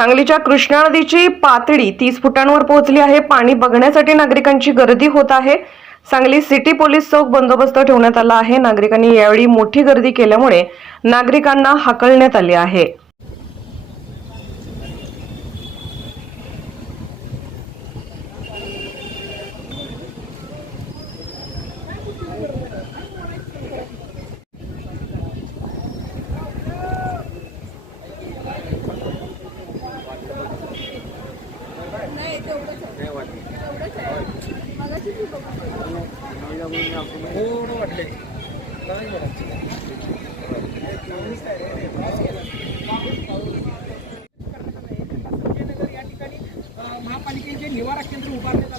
सांगलीच्या कृष्णा नदीची पातळी तीस फुटांवर पोहोचली आहे. पाणी बघण्यासाठी नागरिकांची गर्दी होत आहे. सांगली सिटी पोलीस चौक बंदोबस्त ठेवण्यात आला आहे. नागरिकांनी यावेळी मोठी गर्दी केल्यामुळे नागरिकांना हाकलण्यात आले आहे. वाटले. या ठिकाणी महापालिकेचे निवारा केंद्र उभारले